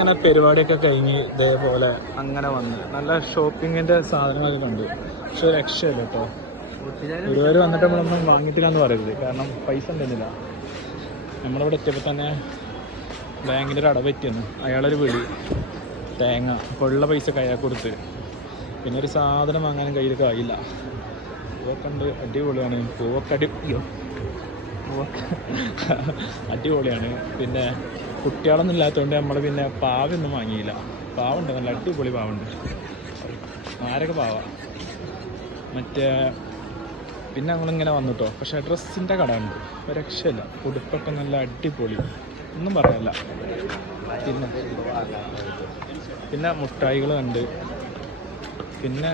അങ്ങനെ പരിപാടിയൊക്കെ കഴിഞ്ഞ് ഇതേപോലെ അങ്ങനെ വന്ന് നല്ല ഷോപ്പിങ്ങിൻ്റെ സാധനങ്ങളൊക്കെ കണ്ടു. പക്ഷെ ഒരു രക്ഷയില്ല കേട്ടോ. ഗുരുവായൂർ വന്നിട്ട് നമ്മളൊന്നും വാങ്ങിയിട്ടില്ലാന്ന് പറയരുത്, കാരണം പൈസ ഉണ്ടെന്നില്ല. നമ്മളിവിടെ എത്തിയപ്പോൾ തന്നെ ബാങ്കിൻ്റെ ഒരു അടവ് പറ്റിയെന്ന് അയാളൊരു വിളി തേങ്ങ അപ്പോൾ ഉള്ള പൈസ കയ്യാൽ കൊടുത്ത്. പിന്നെ ഒരു സാധനം വാങ്ങാനും കയ്യിൽ കായില്ല. പൂവൊക്കെ ഉണ്ട്, അടിപൊളിയാണ്. പൂവൊക്കെ അടിപൊളിയാണ്. പിന്നെ കുട്ടികളൊന്നും ഇല്ലാത്തതുകൊണ്ട് നമ്മൾ പിന്നെ പാവൊന്നും വാങ്ങിയില്ല. പാവുണ്ട്, നല്ല അടിപൊളി പാവുണ്ട്. ആരൊക്കെ പാവ മറ്റേ. പിന്നെ നമ്മളിങ്ങനെ വന്നിട്ടോ. പക്ഷേ ഡ്രസ്സിൻ്റെ കട ഉണ്ട്, ഒരു രക്ഷയില്ല. ഉടുപ്പൊക്കെ നല്ല അടിപൊളി, ഒന്നും പറയാനില്ല. പിന്നെ മുട്ടായികൾ ഉണ്ട്. പിന്നെ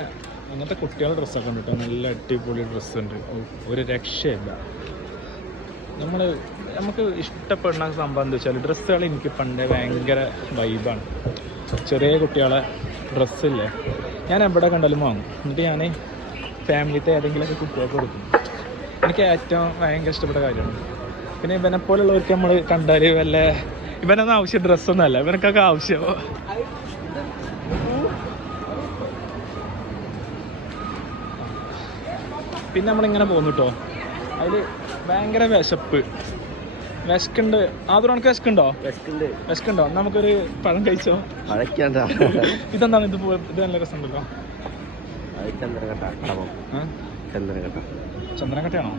അങ്ങനത്തെ കുട്ടികളുടെ ഡ്രസ്സൊക്കെ ഉണ്ട് കേട്ടോ, നല്ല അടിപൊളി ഡ്രസ്സുണ്ട്, ഒരു രക്ഷയില്ല. നമുക്ക് ഇഷ്ടപ്പെടുന്ന സംഭവം എന്താ വെച്ചാൽ ഡ്രസ്സുകൾ എനിക്ക് പണ്ടേ ഭയങ്കര വൈബാണ്. ചെറിയ കുട്ടികളെ ഡ്രസ്സില്ലേ ഞാൻ എവിടെ കണ്ടാലും വാങ്ങും. എന്നിട്ട് ഞാൻ ഫാമിലിത്തെ ഏതെങ്കിലുമൊക്കെ കുട്ടികൾക്ക് കൊടുക്കും. എനിക്ക് ഏറ്റവും ഭയങ്കര ഇഷ്ടപ്പെട്ട കാര്യമാണ്. പിന്നെ ഇവനെപ്പോലുള്ളവർക്ക് നമ്മൾ കണ്ടാൽ വല്ല ഇവനൊന്നും ആവശ്യം ഡ്രസ്സൊന്നുമല്ല, ഇവനക്കൊക്കെ ആവശ്യം. പിന്നെ നമ്മളിങ്ങനെ പോന്നു കേട്ടോ. അതിൽ ഭയങ്കര വിശക്കുണ്ട്. ആദ്യം നമുക്ക് വിശക്കുണ്ടോ? നമുക്കൊരു പഴം കഴിച്ചോ? ഇതെന്താണ് ഇത് നല്ല രസമുണ്ടല്ലോ. ചന്ദ്രകട്ടയാണോ?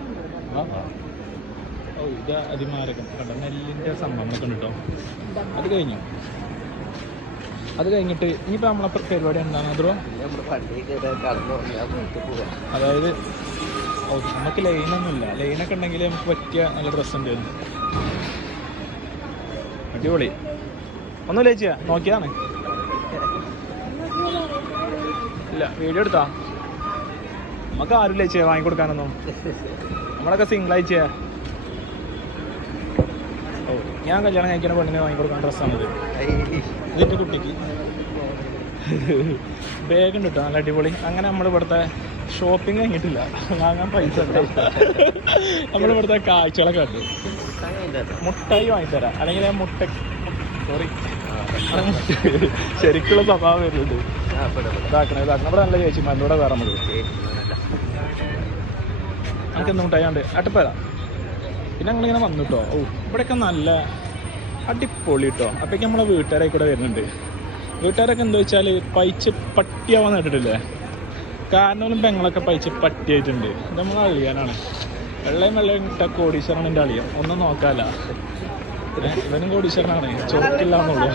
ഓ, ഇത് അതിമാരകം കണ്ടോ, നെല്ലിൻ്റെ സംഭവങ്ങളൊക്കെ ഉണ്ട് കേട്ടോ. അത് കഴിഞ്ഞിട്ട് ഇനിയിപ്പോൾ നമ്മളെ പരിപാടി എന്താണ് അതോ? അതായത് നമുക്ക് ലൈനൊന്നുമില്ല. ലൈനൊക്കെ ഉണ്ടെങ്കിൽ നമുക്ക് പറ്റിയ നല്ല ഡ്രസ്സ് ഉണ്ടായിരുന്നു. അടിപൊളി. ഒന്നുമില്ല ചേച്ചിയാ, നോക്കിയാണ്. ഇല്ല, വീഡിയോ എടുത്താ നമുക്ക് ആരും ചേച്ചിയാ വാങ്ങിക്കൊടുക്കാനൊന്നും. നമ്മളൊക്കെ സിംഗിളായിച്ചേ. ഓ, ഞാൻ കല്യാണം കഴിക്കുന്ന പെണ്ണിനെ വാങ്ങിക്കൊടുക്കാൻ ഡ്രസ്സാണിത്. ഇതിൻ്റെ കുട്ടിക്ക് ബാഗ് ഉണ്ട് കേട്ടോ, നല്ല അടിപൊളി. അങ്ങനെ നമ്മളിവിടുത്തെ ഷോപ്പിംഗ് കഴിഞ്ഞിട്ടില്ല, വാങ്ങാൻ പൈസ ഉണ്ട്. നമ്മളിവിടുത്തെ കാഴ്ചകളൊക്കെ കണ്ടു. മുട്ടായി വാങ്ങിത്തരാം, അല്ലെങ്കിൽ ശരിക്കുള്ള സ്വഭാവം വരുന്നുണ്ട്. ഇതാക്കണം ഇവിടെ നല്ല ചേച്ചിമാരിലൂടെ വേറെ നമുക്ക് നമുക്കെന്ത് മുട്ടായി ഉണ്ട് അട്ടപ്പേരാ. പിന്നെ ഞങ്ങളിങ്ങനെ വന്നു കേട്ടോ. ഓ, ഇവിടെയൊക്കെ നല്ല അടിപൊളി കേട്ടോ. അപ്പോഴേക്കും നമ്മളെ വീട്ടുകാരൊക്കെ കൂടെ വരുന്നുണ്ട്. വീട്ടുകാരൊക്കെ എന്താ വെച്ചാൽ പൈച്ച് പട്ടിയാവാൻ കേട്ടിട്ടില്ലേ? കാരണവരും പെങ്ങളൊക്കെ പൈച്ച് പട്ടിയായിട്ടുണ്ട്. ഇത് നമ്മൾ അളിയാനാണ്. വെള്ളയും ഇട്ട കോടീശ്വരനാണ് എൻ്റെ അളിയൻ, ഒന്നും നോക്കാല്ല. ഇവനും കോടീശ്വരനാണ്, ചോക്കില്ല എന്നുള്ളൂ.